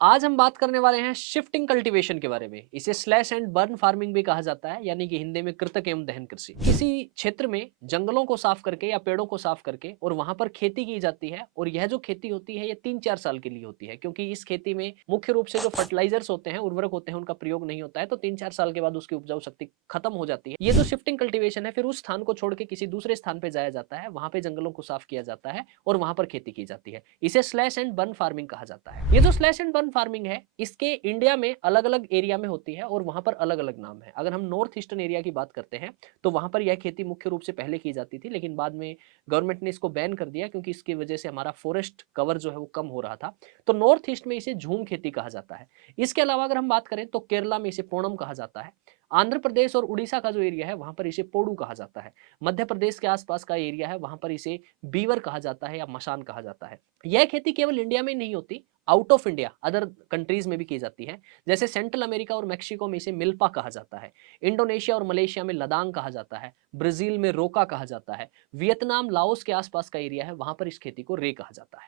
आज हम बात करने वाले हैं शिफ्टिंग कल्टीवेशन के बारे में। इसे स्लैश एंड बर्न फार्मिंग भी कहा जाता है, यानी कि हिंदी में कृतक एवं दहन कृषि। किसी क्षेत्र में जंगलों को साफ करके या पेड़ों को साफ करके और वहां पर खेती की जाती है, और यह जो खेती होती है ये 3-4 साल के लिए होती है, क्योंकि इस खेती में मुख्य रूप से जो फर्टिलाइजर्स होते हैं, उर्वरक होते हैं, उनका प्रयोग नहीं होता है। तो 3-4 साल के बाद उसकी उपजाऊ शक्ति खत्म हो जाती है। ये जो शिफ्टिंग कल्टीवेशन है, फिर उस स्थान को छोड़ के किसी दूसरे स्थान पे जाया जाता है, वहां पे जंगलों को साफ किया जाता है और वहां पर खेती की जाती है। इसे स्लैश एंड बर्न फार्मिंग कहा जाता है। ये जो स्लैश एंड बर्न फार्मिंग है, इसके इंडिया में अलग-अलग एरिया में होती है और वहां पर अलग-अलग नाम है। अगर हम नॉर्थ ईस्टर्न एरिया की बात करते हैं, तो वहां पर यह खेती मुख्य रूप से पहले की जाती थी, लेकिन बाद में गवर्नमेंट ने इसको बैन कर दिया, क्योंकि इसकी वजह से हमारा फॉरेस्ट कवर जो है वो कम हो रहा था। तो नॉर्थ ईस्ट में इसे झूम खेती कहा जाता है। इसके अलावा अगर हम बात करें तो केरला में इसे पोणम कहा जाता है। आंध्र प्रदेश और उड़ीसा का जो एरिया है, वहां पर इसे पोडू कहा जाता है। मध्य प्रदेश के आसपास का एरिया है, वहां पर इसे बीवर कहा जाता है या मसान कहा जाता है। यह खेती केवल इंडिया में नहीं होती, out of India other countries में भी की जाती है। जैसे सेंट्रल अमेरिका और मेक्सिको में इसे मिल्पा कहा जाता है। इंडोनेशिया और मलेशिया में लदांग कहा जाता है। ब्राजील में रोका कहा जाता है। वियतनाम, लाओस के आसपास का एरिया है, वहां पर इस खेती को रे कहा जाता है।